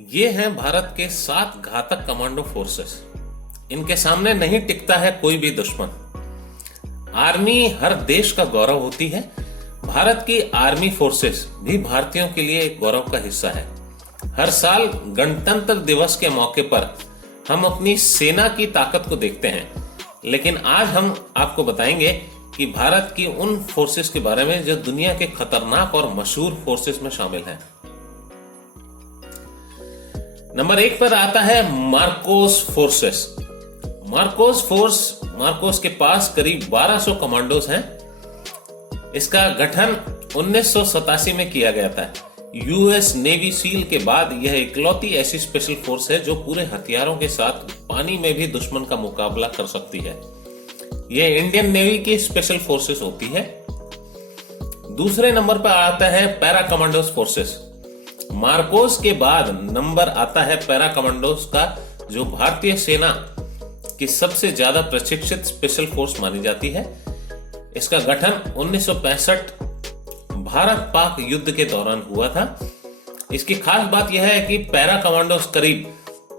ये हैं भारत के 7 घातक कमांडो फोर्सेस। इनके सामने नहीं टिकता है कोई भी दुश्मन। आर्मी हर देश का गौरव होती है। भारत की आर्मी फोर्सेस भी भारतीयों के लिए एक गौरव का हिस्सा है। हर साल गणतंत्र दिवस के मौके पर हम अपनी सेना की ताकत को देखते हैं, लेकिन आज हम आपको बताएंगे कि भारत की उन फोर्सेस के बारे में जो दुनिया के खतरनाक और मशहूर फोर्सेस में शामिल हैं। नंबर 1 पर आता है मार्कोस फोर्सेस। मार्कोस के पास करीब 1200 कमांडोज हैं। इसका गठन 1987 में किया गया था। यूएस नेवी सील के बाद यह इकलौती ऐसी स्पेशल फोर्स है जो पूरे हथियारों के साथ पानी में भी दुश्मन का मुकाबला कर सकती है। यह इंडियन नेवी की स्पेशल फोर्सेस होती है। दूसरे नंबर पर आता है पैरा कमांडोज फोर्सेस। मार्कोस के बाद नंबर आता है पैरा कमांडोज का, जो भारतीय सेना की सबसे ज्यादा प्रशिक्षित स्पेशल फोर्स मानी जाती है। इसका गठन 1965 भारत पाक युद्ध के दौरान हुआ था। इसकी खास बात यह है कि पैरा कमांडोज करीब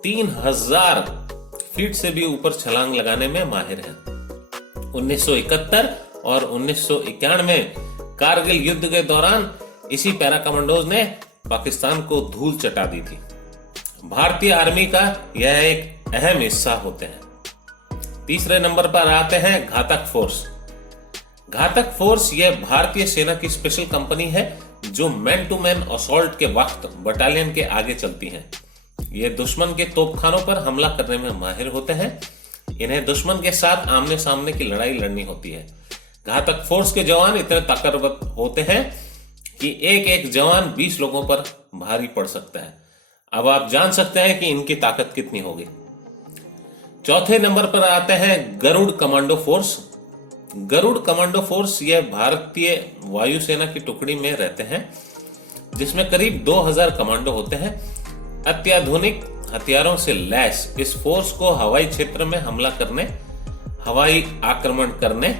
3000 फीट से भी ऊपर छलांग लगाने में माहिर हैं। 1971 और 1991 में कारगिल युद्ध के दौरान इसी पैरा कमांडोज ने पाकिस्तान को धूल चटा दी थी। भारतीय आर्मी का यह एक अहम हिस्सा होते हैं। तीसरे नंबर पर आते हैं घातक फोर्स। घातक फोर्स यह भारतीय सेना की स्पेशल कंपनी है जो मैन टू मैन असॉल्ट के वक्त बटालियन के आगे चलती है। ये दुश्मन के तोपखानों पर हमला करने में माहिर होते हैं। इन्हें दुश्मन के साथ आमने सामने की लड़ाई लड़नी होती है। घातक फोर्स के जवान इतने ताकतवर होते हैं कि एक एक जवान 20 लोगों पर भारी पड़ सकता है। अब आप जान सकते हैं कि इनकी ताकत कितनी होगी। चौथे नंबर पर आते हैं Garud commando force. Garud commando force यह भारतीय वायुसेना की टुकड़ी में रहते हैं, जिसमें करीब 2000 कमांडो होते हैं। अत्याधुनिक हथियारों से लैस इस फोर्स को हवाई क्षेत्र में हमला करने, हवाई आक्रमण करने,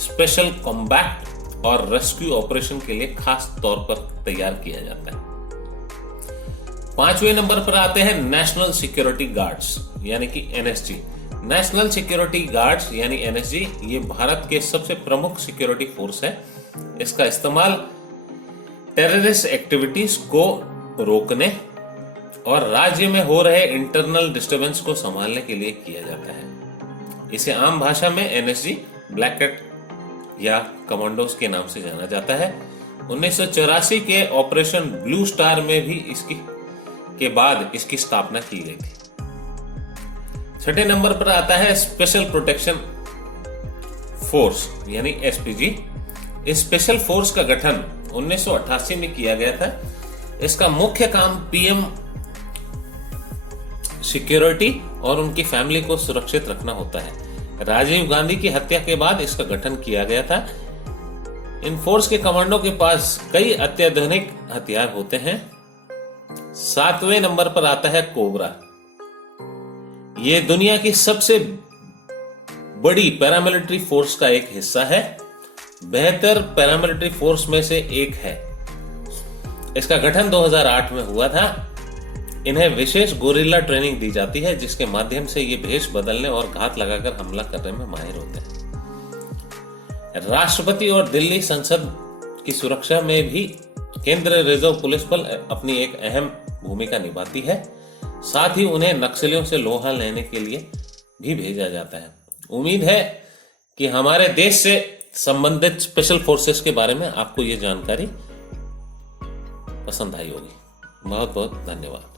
स्पेशल कॉम्बैट और रेस्क्यू ऑपरेशन के लिए खास तौर पर तैयार किया जाता है। 5वें नंबर पर आते हैं नेशनल सिक्योरिटी गार्ड्स यानी कि एनएसजी। नेशनल सिक्योरिटी गार्ड्स यानी एनएसजी ये भारत के सबसे प्रमुख सिक्योरिटी फोर्स है। इसका इस्तेमाल टेररिस्ट एक्टिविटीज को रोकने और राज्य में हो रहे इंटरनल डिस्टर्बेंस को संभालने के लिए किया जाता है। इसे आम भाषा में एनएसजी, ब्लैक कैट या कमांडोज के नाम से जाना जाता है। 1984 के ऑपरेशन ब्लू स्टार में भी के बाद इसकी स्थापना की गई थी। 6ठे नंबर पर आता है स्पेशल प्रोटेक्शन फोर्स यानी एसपीजी। इस स्पेशल फोर्स का गठन 1988 में किया गया था। इसका मुख्य काम पीएम सिक्योरिटी और उनकी फैमिली को सुरक्षित रखना होता है। राजीव गांधी की हत्या के बाद इसका गठन किया गया था। इन फोर्स के कमांडो के पास कई अत्याधुनिक हथियार होते हैं। 7वें नंबर पर आता है कोबरा। यह दुनिया की सबसे बड़ी पैरामिलिट्री फोर्स का एक हिस्सा है। बेहतर पैरामिलिट्री फोर्स में से एक है। इसका गठन 2008 में हुआ था। इन्हें विशेष गोरिल्ला ट्रेनिंग दी जाती है, जिसके माध्यम से ये भेष बदलने और घात लगाकर हमला करने में माहिर होते हैं। राष्ट्रपति और दिल्ली संसद की सुरक्षा में भी केंद्रीय रिजर्व पुलिस बल अपनी एक अहम भूमिका निभाती है। साथ ही उन्हें नक्सलियों से लोहा लेने के लिए भी भेजा जाता है। उम्मीद है कि हमारे देश से संबंधित स्पेशल फोर्सेस के बारे में आपको ये जानकारी पसंद आई होगी। बहुत बहुत धन्यवाद।